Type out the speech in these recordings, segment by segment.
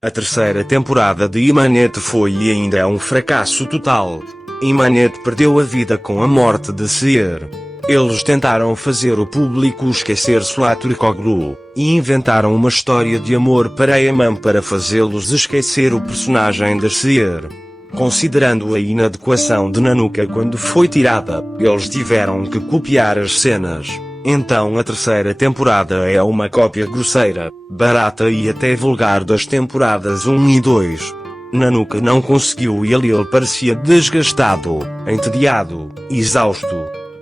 A terceira temporada de Imanet foi e ainda é um fracasso total. Imanet perdeu a vida com a morte de Seer. Eles tentaram fazer o público esquecer Sıla Türkoğlu, e inventaram uma história de amor para Eman para fazê-los esquecer o personagem de Seer. Considerando a inadequação de Nanuka quando foi tirada, eles tiveram que copiar as cenas. Então a terceira temporada é uma cópia grosseira, barata e até vulgar das temporadas 1 e 2. Nanuka não conseguiu e ele parecia desgastado, entediado, exausto.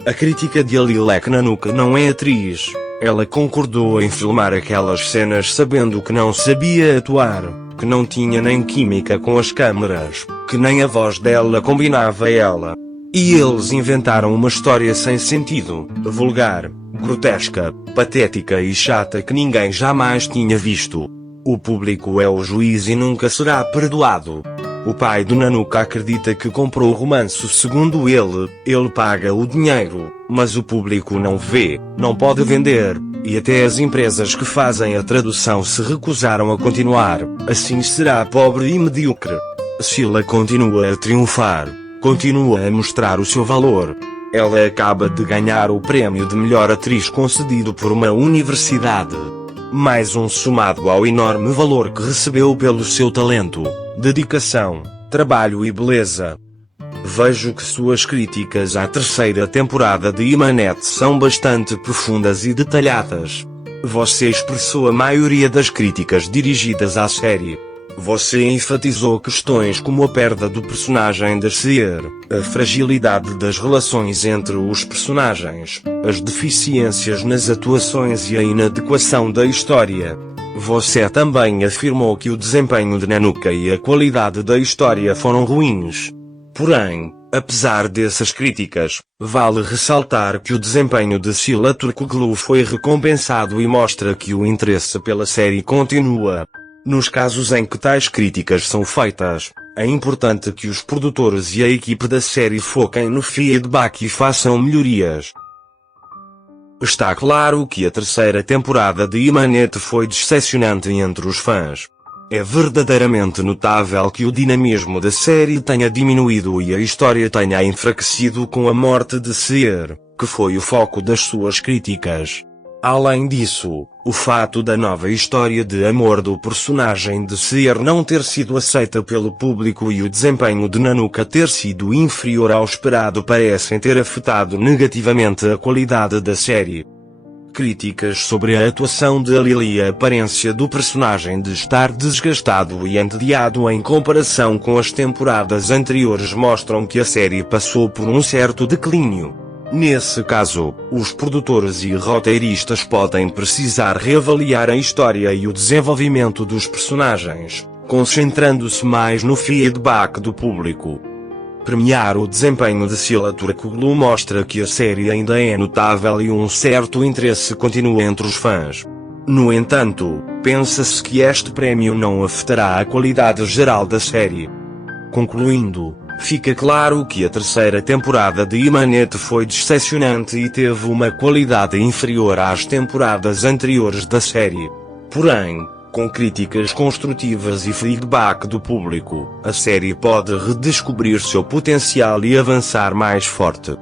A crítica de Alil é que Nanuka não é atriz. Ela concordou em filmar aquelas cenas sabendo que não sabia atuar, que não tinha nem química com as câmeras, que nem a voz dela combinava a ela. E eles inventaram uma história sem sentido, vulgar, grotesca, patética e chata que ninguém jamais tinha visto. O público é o juiz e nunca será perdoado. O pai do Nanuka acredita que comprou o romance segundo ele paga o dinheiro, mas o público não vê, não pode vender, e até as empresas que fazem a tradução se recusaram a continuar, assim será pobre e medíocre. Sıla continua a triunfar, continua a mostrar o seu valor. Ela acaba de ganhar o prêmio de melhor atriz concedido por uma universidade. Mais um somado ao enorme valor que recebeu pelo seu talento, dedicação, trabalho e beleza. Vejo que suas críticas à terceira temporada de Imanet são bastante profundas e detalhadas. Você expressou a maioria das críticas dirigidas à série. Você enfatizou questões como a perda do personagem de Seer, a fragilidade das relações entre os personagens, as deficiências nas atuações e a inadequação da história. Você também afirmou que o desempenho de Nanuka e a qualidade da história foram ruins. Porém, apesar dessas críticas, vale ressaltar que o desempenho de Sıla Türkoğlu foi recompensado e mostra que o interesse pela série continua. Nos casos em que tais críticas são feitas, é importante que os produtores e a equipe da série foquem no feedback e façam melhorias. Está claro que a terceira temporada de Imanet foi decepcionante entre os fãs. É verdadeiramente notável que o dinamismo da série tenha diminuído e a história tenha enfraquecido com a morte de Seer, que foi o foco das suas críticas. Além disso, o fato da nova história de amor do personagem de Seer não ter sido aceita pelo público e o desempenho de Nanuka ter sido inferior ao esperado parecem ter afetado negativamente a qualidade da série. Críticas sobre a atuação de Alil e a aparência do personagem de estar desgastado e entediado em comparação com as temporadas anteriores mostram que a série passou por um certo declínio. Nesse caso, os produtores e roteiristas podem precisar reavaliar a história e o desenvolvimento dos personagens, concentrando-se mais no feedback do público. Premiar o desempenho de Sıla Türkoğlu mostra que a série ainda é notável e um certo interesse continua entre os fãs. No entanto, pensa-se que este prémio não afetará a qualidade geral da série. Concluindo, fica claro que a terceira temporada de Imanet foi decepcionante e teve uma qualidade inferior às temporadas anteriores da série. Porém, com críticas construtivas e feedback do público, a série pode redescobrir seu potencial e avançar mais forte.